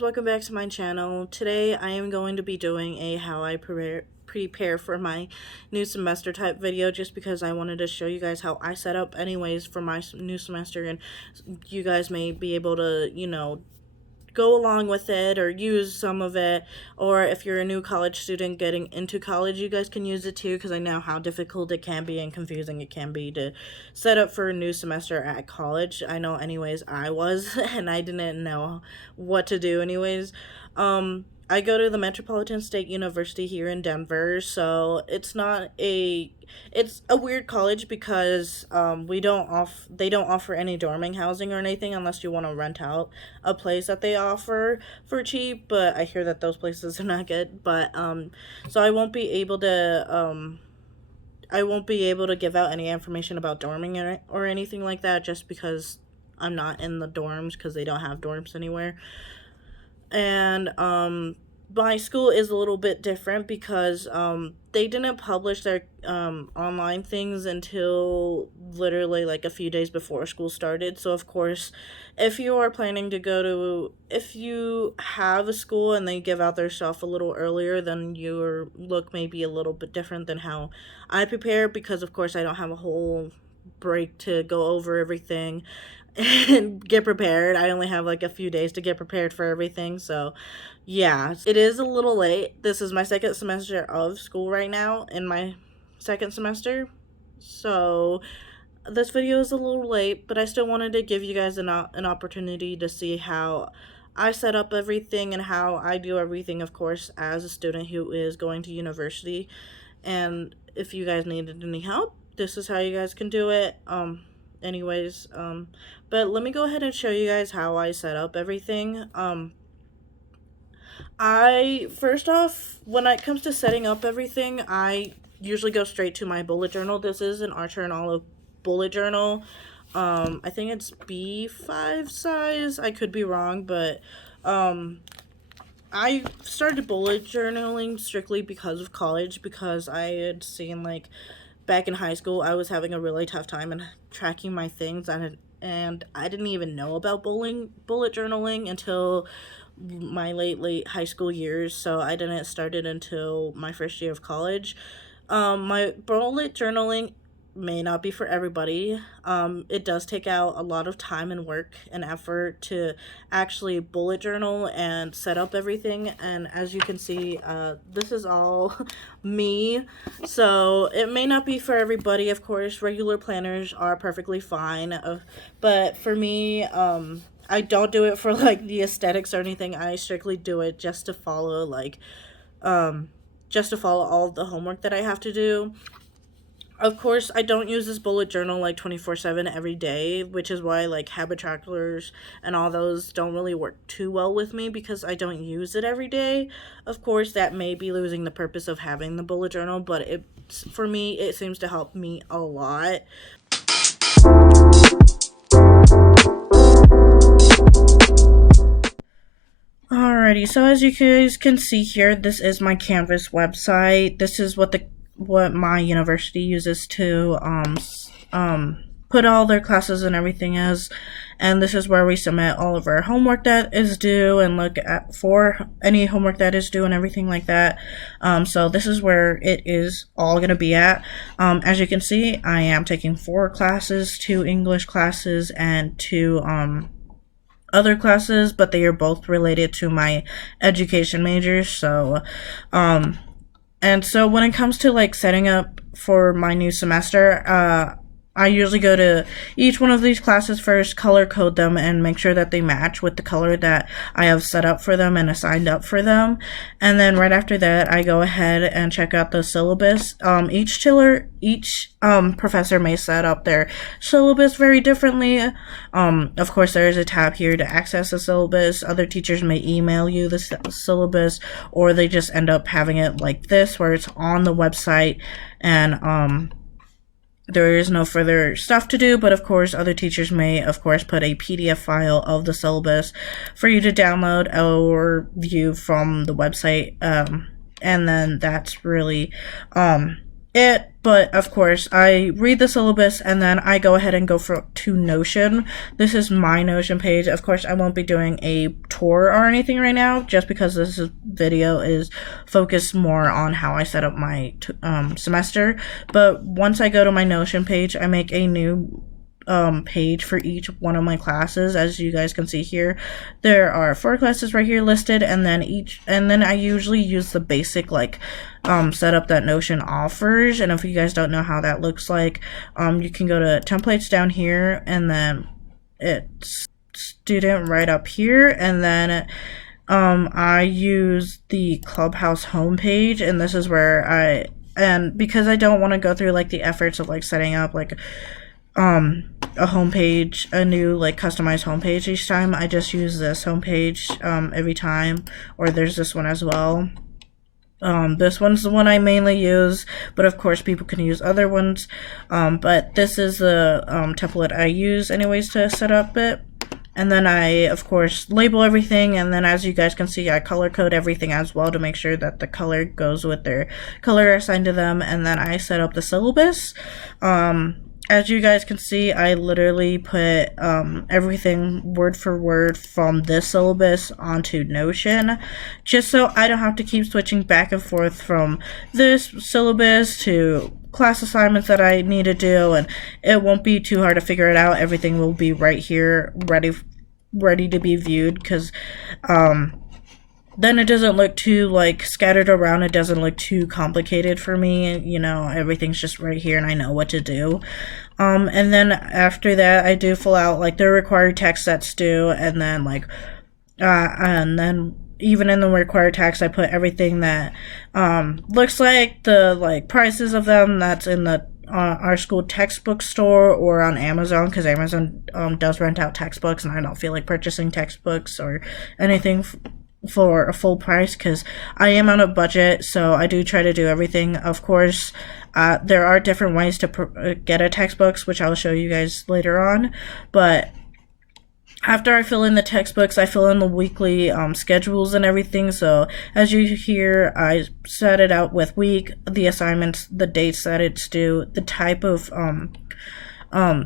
guys, welcome back to my channel. Today I am going to be doing a how I prepare for my new semester type video, just because I wanted to show you guys how I set up anyways for my new semester, and you guys may be able to, go along with it or use some of it. Or if you're a new college student getting into college, you guys can use it too, because I know how difficult it can be and confusing it can be to set up for a new semester at college. I know anyways I was and I didn't know what to do anyways. I go to the Metropolitan State University here in Denver, so it's a weird college because they don't offer any dorming housing or anything unless you want to rent out a place that they offer for cheap. But I hear that those places are not good. But so I won't be able to give out any information about dorming or anything like that, just because I'm not in the dorms, because they don't have dorms anywhere. And my school is a little bit different because they didn't publish their online things until literally like a few days before school started. So of course, if you have a school and they give out their stuff a little earlier, then your look may be a little bit different than how I prepare, because of course I don't have a whole break to go over everything and get prepared. I only have like a few days to get prepared for everything. So yeah, it is a little late. This is my second semester of school right now, in my second semester. So this video is a little late, but I still wanted to give you guys an opportunity to see how I set up everything and how I do everything, of course, as a student who is going to university. And if you guys needed any help, this is how you guys can do it. But let me go ahead and show you guys how I set up everything. First off, when it comes to setting up everything, I usually go straight to my bullet journal. This is an Archer and Olive bullet journal. I think it's B5 size. I could be wrong, but I started bullet journaling strictly because of college, because I had seen, like, back in high school, I was having a really tough time in tracking my things, and I didn't even know about bullet journaling until my late high school years. So I didn't start it until my first year of college. My bullet journaling may not be for everybody. It does take out a lot of time and work and effort to actually bullet journal and set up everything. And as you can see, this is all me. So it may not be for everybody. Of course, regular planners are perfectly fine. But for me, I don't do it for like the aesthetics or anything. I strictly do it just to follow all of the homework that I have to do. Of course, I don't use this bullet journal like 24/7 every day, which is why like habit trackers and all those don't really work too well with me, because I don't use it every day. Of course, that may be losing the purpose of having the bullet journal, but for me, it seems to help me a lot. Alrighty, so as you guys can see here, this is my Canvas website. This is what my university uses to put all their classes and everything is, and this is where we submit all of our homework that is due and look at for any homework that is due and everything like that. So this is where it is all going to be at. As you can see, I am taking 4 classes, 2 English classes and 2 other classes, but they are both related to my education major. So and so when it comes to like setting up for my new semester, I usually go to each one of these classes first, color code them, and make sure that they match with the color that I have set up for them and assigned up for them. And then right after that, I go ahead and check out the syllabus. Each professor may set up their syllabus very differently. Of course, there is a tab here to access the syllabus. Other teachers may email you the syllabus, or they just end up having it like this, where it's on the website, and there is no further stuff to do. But of course, other teachers may, of course, put a PDF file of the syllabus for you to download or view from the website. And then that's really it, but of course I read the syllabus and then I go ahead and go to Notion. This is my Notion page. Of course I won't be doing a tour or anything right now, just because video is focused more on how I set up my semester. But once I go to my Notion page, I make a new page for each one of my classes. As you guys can see here, there are 4 classes right here listed, and then I usually use the basic setup that Notion offers. And if you guys don't know how that looks like, you can go to templates down here, and then it's student right up here, and then I use the Clubhouse homepage, and this is where because I don't want to go through the efforts of setting up a homepage, a new customized homepage each time, I just use this homepage every time. Or there's this one as well. This one's the one I mainly use, but of course people can use other ones. But this is the template I use anyways to set up it. And then I, of course, label everything, and then as you guys can see, I color code everything as well to make sure that the color goes with their color assigned to them. And then I set up the syllabus. As you guys can see, I literally put everything word for word from this syllabus onto Notion, just so I don't have to keep switching back and forth from this syllabus to class assignments that I need to do, and it won't be too hard to figure it out. Everything will be right here, ready to be viewed, because then it doesn't look too scattered around. It doesn't look too complicated for me. Everything's just right here and I know what to do. And then after that, I do fill out the required text that's due, and then even in the required text, I put everything that looks like the prices of them that's in the our school textbook store or on Amazon, because Amazon does rent out textbooks, and I don't feel like purchasing textbooks or anything for a full price, because I am on a budget, so I do try to do everything. Of course, there are different ways to get a textbooks, which I'll show you guys later on, but after I fill in the textbooks, I fill in the weekly schedules and everything. So as you hear, I set it out with week, the assignments, the dates that it's due, the type of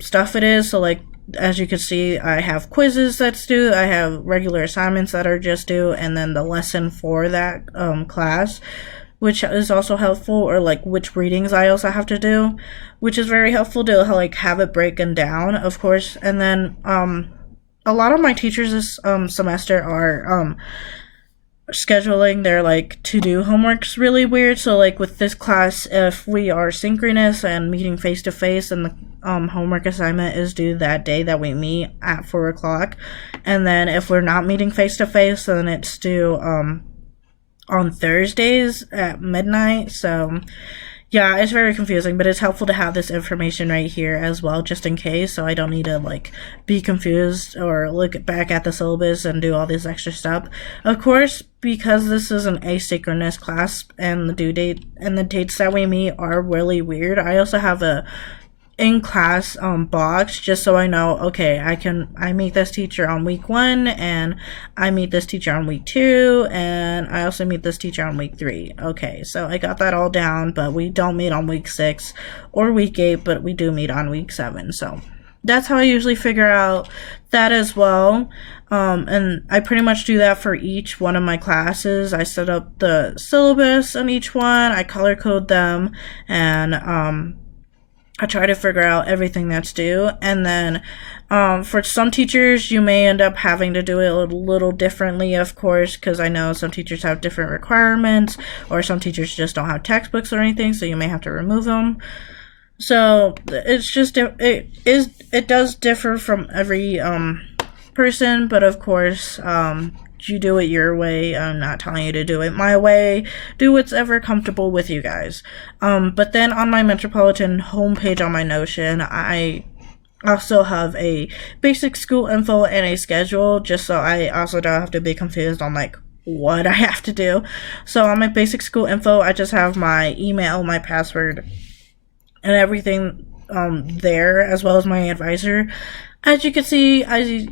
stuff it is. So as you can see, I have quizzes that's due, I have regular assignments that are just due, and then the lesson for that class, which is also helpful, or which readings I also have to do, which is very helpful to have it broken down, of course. And then a lot of my teachers this semester are scheduling their to-do homeworks really weird. So with this class, if we are synchronous and meeting face-to-face, and the homework assignment is due that day that we meet at 4 o'clock, and then if we're not meeting face-to-face, then it's due on Thursdays at midnight. So yeah, it's very confusing, but it's helpful to have this information right here as well, just in case, so I don't need to be confused or look back at the syllabus and do all this extra stuff. Of course, because this is an asynchronous class and the due date and the dates that we meet are really weird, I also have a in-class box, just so I know, okay, I meet this teacher on week 1, and I meet this teacher on week 2, and I also meet this teacher on week 3. Okay, so I got that all down, but we don't meet on week 6 or week 8, but we do meet on week 7. So that's how I usually figure out that as well. And I pretty much do that for each one of my classes. I set up the syllabus on each one, I color code them, and I try to figure out everything that's due. And then for some teachers, you may end up having to do it a little differently, of course, because I know some teachers have different requirements, or some teachers just don't have textbooks or anything, so you may have to remove them. So it's just, it does differ from every person, but of course, you do it your way. I'm not telling you to do it my way. Do what's ever comfortable with you guys. But then on my Metropolitan homepage on my Notion, I also have a basic school info and a schedule, just so I also don't have to be confused on what I have to do. So on my basic school info, I just have my email, my password, and everything there, as well as my advisor. As you can see, I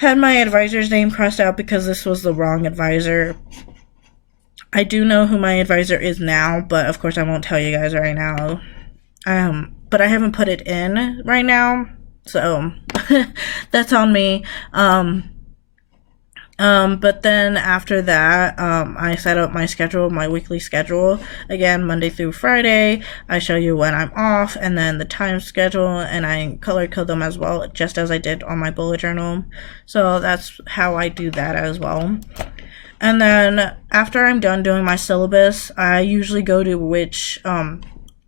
had my advisor's name crossed out because this was the wrong advisor. I do know who my advisor is now, but of course I won't tell you guys right now. But I haven't put it in right now, so that's on me. But then after that, I set up my schedule, my weekly schedule. Again, Monday through Friday. I show you when I'm off and then the time schedule, and I color code them as well, just as I did on my bullet journal. So that's how I do that as well. And then after I'm done doing my syllabus, I usually go to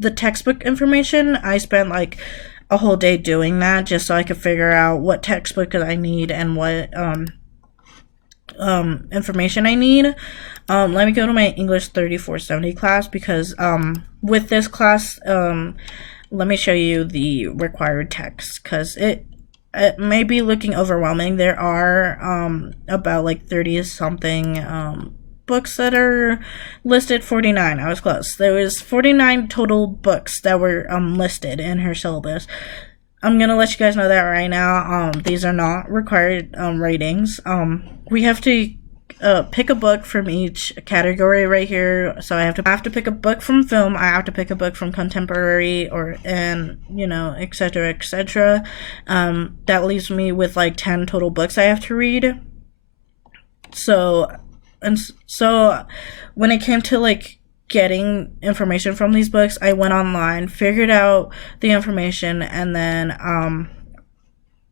the textbook information. I spent like a whole day doing that just so I could figure out what textbook I need and what information I need. Let me go to my English 3470 class because with this class, let me show you the required text because it may be looking overwhelming. There are about like 30 something books that are listed. 49. I was close. There was 49 total books that were listed in her syllabus. I'm gonna let you guys know that right now. These are not required ratings. We have to pick a book from each category right here. So I have to pick a book from film. I have to pick a book from contemporary and etc. etc. That leaves me with like 10 total books I have to read. So when it came to like getting information from these books, I went online, figured out the information, and then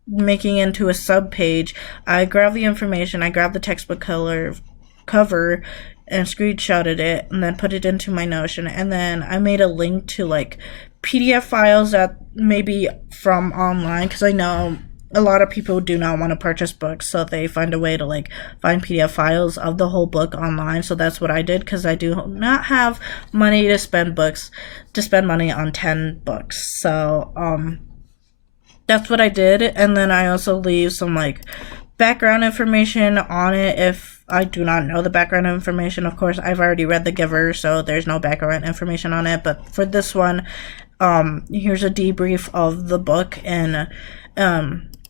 making into a sub page. I grabbed the information, I grabbed the textbook cover and screenshotted it and then put it into my Notion, and then I made a link to like PDF files that maybe from online because I know a lot of people do not want to purchase books, so they find a way to like find PDF files of the whole book online. So that's what I did because I do not have money to spend money on 10 books. So that's what I did, and then I also leave some like background information on it if I do not know the background information. Of course, I've already read The Giver, so there's no background information on it, but for this one, here's a debrief of the book, and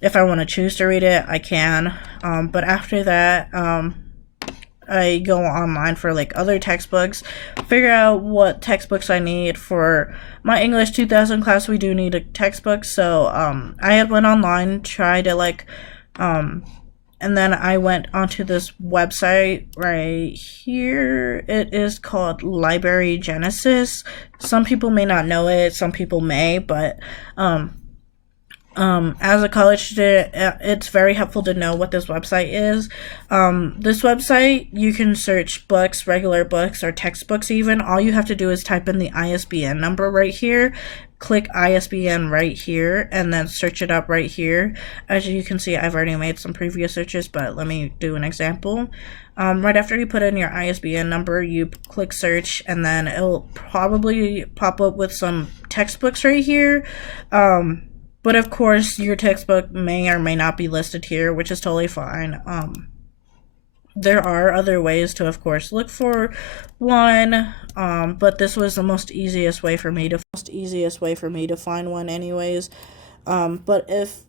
if I want to choose to read it, I can. But after that, I go online for like other textbooks, figure out what textbooks I need for my English 2000 class. We do need a textbook, so I had went online, tried to like, and then I went onto this website right here. It is called Library Genesis. Some people may not know it, some people may, but as a college student, it's very helpful to know what this website is. This website, you can search books, regular books, or textbooks even. All you have to do is type in the ISBN number right here, click ISBN right here, and then search it up right here. As you can see, I've already made some previous searches, but let me do an example. Right after you put in your ISBN number, you click search, and then it'll probably pop up with some textbooks right here. But of course, your textbook may or may not be listed here, which is totally fine. There are other ways to, of course, look for one, but this was the easiest way for me to find one, anyways. But if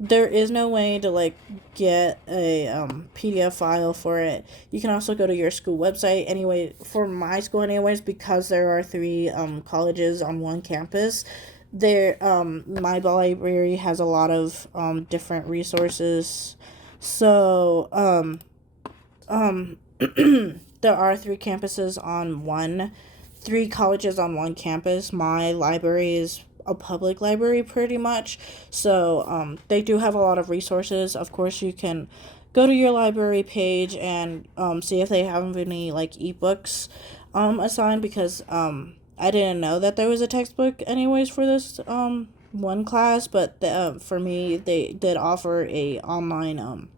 there is no way to like get a PDF file for it, you can also go to your school website. Anyway, for my school, anyways, because there are 3 colleges on one campus. My library has a lot of different resources. So there are 3 colleges on one campus. My library is a public library pretty much, so they do have a lot of resources. Of course, you can go to your library page and see if they have any like ebooks assigned, because I didn't know that there was a textbook anyways for this one class, but for me they did offer a online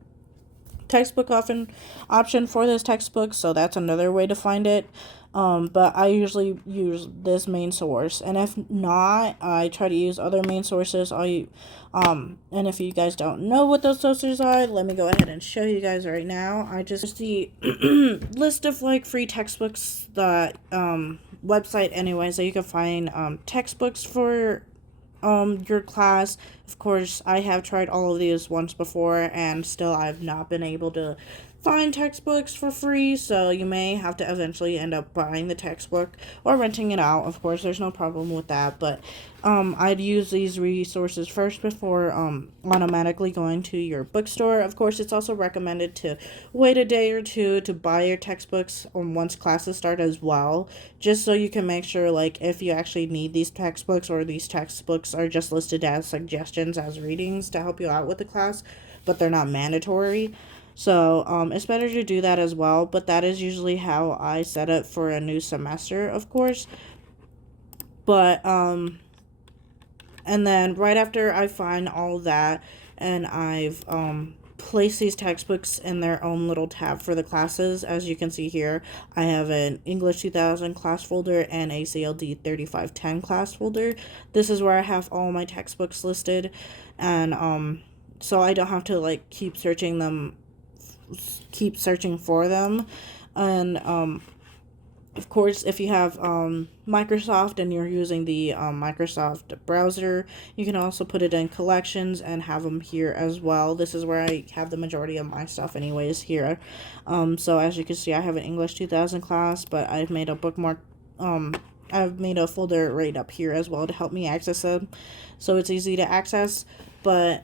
textbook option for this textbook, so that's another way to find it. But I usually use this main source, and if not, I try to use other main sources. And if you guys don't know what those sources are, let me go ahead and show you guys right now. I just the list of like free textbooks that website anyways, so you can find textbooks for your class. Of course, I have tried all of these once before, and still I've not been able to find textbooks for free, so you may have to eventually end up buying the textbook or renting it out. Of course, there's no problem with that, but I'd use these resources first before automatically going to your bookstore. Of course, it's also recommended to wait a day or two to buy your textbooks once classes start as well, just so you can make sure, like, if you actually need these textbooks, or these textbooks are just listed as suggestions as readings to help you out with the class, but they're not mandatory. So it's better to do that as well, but that is usually how I set it for a new semester, of course. But and then right after I find all that, and I've placed these textbooks in their own little tab for the classes, as you can see here, I have an English 2000 class folder and a CLD 3510 class folder. This is where I have all my textbooks listed, and so I don't have to like keep searching for them. And of course, if you have Microsoft and you're using the Microsoft browser, you can also put it in collections and have them here as well. This is where I have the majority of my stuff anyways here. So as you can see, I have an English 2000 class, but I've made a bookmark. I've made a folder right up here as well to help me access them, so it's easy to access. But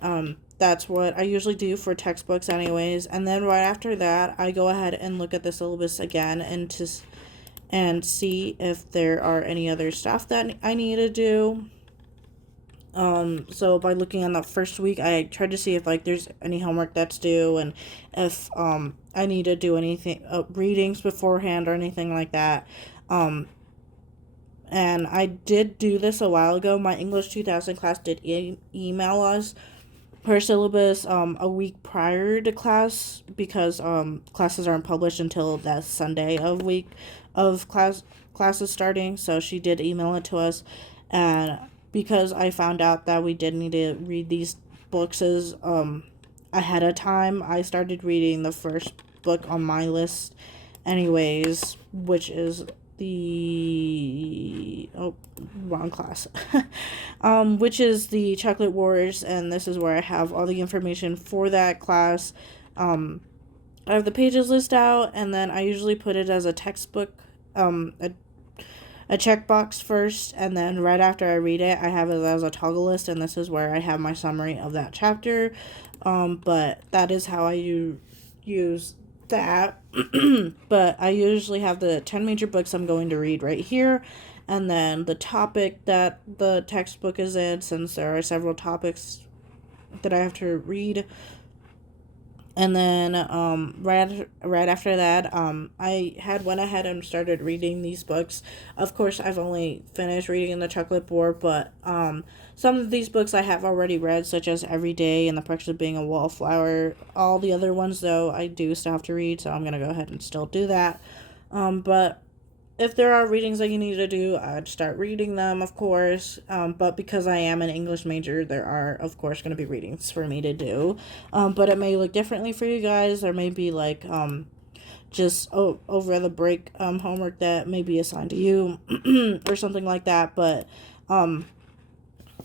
that's what I usually do for textbooks anyways. And then right after that, I go ahead and look at the syllabus again and see if there are any other stuff that I need to do. So by looking on the first week, I try to see if like there's any homework that's due, and if I need to do anything readings beforehand or anything like that. And I did do this a while ago. My English 2000 class did email us per syllabus a week prior to class, because classes aren't published until that Sunday of classes starting. So she did email it to us, and because I found out that we did need to read these books as ahead of time, I started reading the first book on my list anyways, which is the wrong class which is the Chocolate Wars, and this is where I have all the information for that class. I have the pages list out, and then I usually put it as a textbook, a checkbox first, and then right after I read it, I have it as a toggle list, and this is where I have my summary of that chapter. But that is how I use that. But I usually have the 10 major books I'm going to read right here, and then the topic that the textbook is in, since there are several topics that I have to read. And then right after that, I had went ahead and started reading these books. Of course, I've only finished reading the Chocolate Board, but some of these books I have already read, such as Every Day and The Practice of Being a Wallflower. All the other ones, though, I do still have to read, so I'm gonna go ahead and still do that. But if there are readings that you need to do, I'd start reading them, of course. But because I am an English major, there are, of course, going to be readings for me to do. But it may look differently for you guys. There may be, like, just over the break homework that may be assigned to you or something like that. But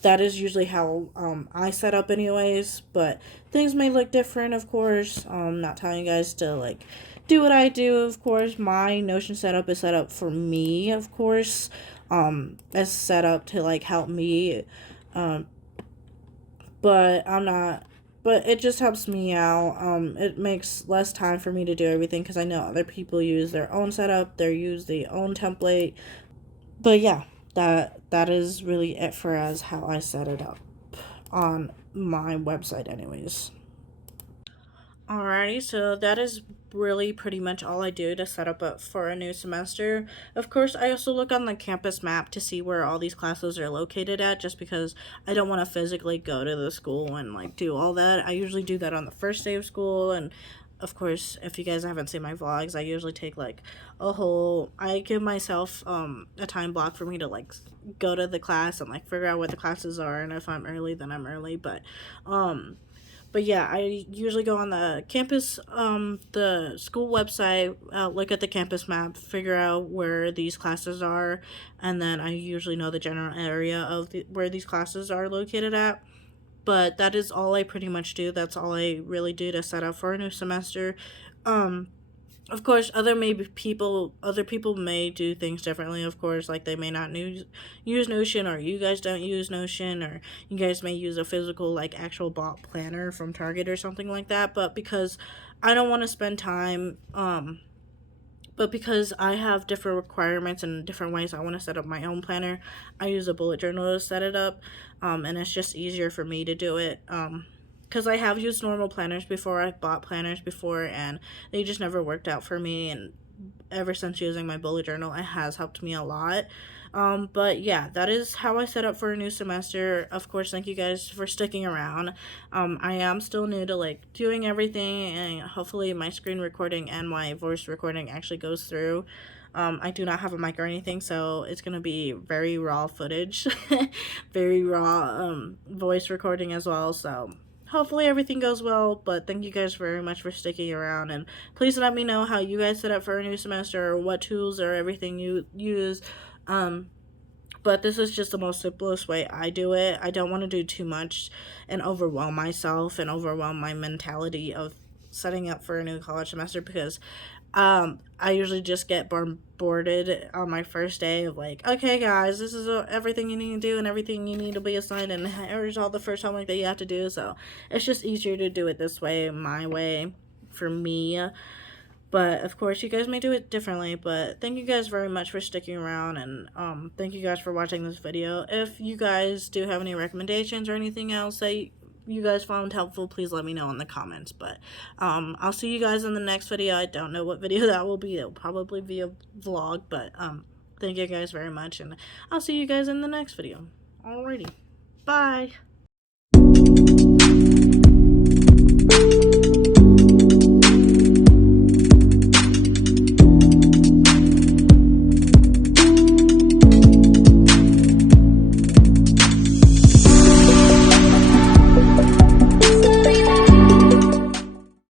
that is usually how I set up anyways. But things may look different, of course. Not telling you guys to, like, do what I do, of course. My Notion setup is set up for me, of course. It's set up to, like, help me. But I'm not, but it just helps me out. It makes less time for me to do everything, because I know other people use their own setup, they use their own template. But yeah, that is really it for as how I set it up on my website anyways. Alrighty, so that is really pretty much all I do to set up for a new semester. Of course, I also look on the campus map to see where all these classes are located at, just because I don't want to physically go to the school and like do all that. I usually do that on the first day of school, and of course, if you guys haven't seen my vlogs, I usually take like I give myself a time block for me to like go to the class and like figure out what the classes are, and if I'm early, then I'm early. But yeah, I usually go on the campus, the school website, look at the campus map, figure out where these classes are, and then I usually know the general area of where these classes are located at. But that is all I pretty much do. That's all I really do to set up for a new semester. Of course, other people may do things differently. Of course, like they may not use Notion, or you guys don't use Notion, or you guys may use a physical, like actual bot planner from Target or something like that. But because I don't want to spend time, but because I have different requirements and different ways I want to set up my own planner, I use a bullet journal to set it up, and it's just easier for me to do it. Because I have used normal planners before, I've bought planners before, and they just never worked out for me. And ever since using my bullet journal, it has helped me a lot. But yeah, that is how I set up for a new semester. Of course, thank you guys for sticking around. I am still new to like doing everything, and hopefully my screen recording and my voice recording actually goes through. I do not have a mic or anything, so it's gonna be very raw footage, very raw voice recording as well. So hopefully everything goes well, but thank you guys very much for sticking around, and please let me know how you guys set up for a new semester, or what tools or everything you use. But this is just the most simplest way I do it. I don't want to do too much and overwhelm myself and overwhelm my mentality of setting up for a new college semester, because I usually just get bombarded on my first day of like, okay guys, this is everything you need to do and everything you need to be assigned, and here's all the first homework that you have to do. So it's just easier to do it this way, my way, for me. But of course, you guys may do it differently. But thank you guys very much for sticking around, and thank you guys for watching this video. If you guys do have any recommendations or anything else that you guys found helpful, please let me know in the comments. But I'll see you guys in the next video. I don't know what video that will be. It'll probably be a vlog. But thank you guys very much, and I'll see you guys in the next video. Alrighty, bye.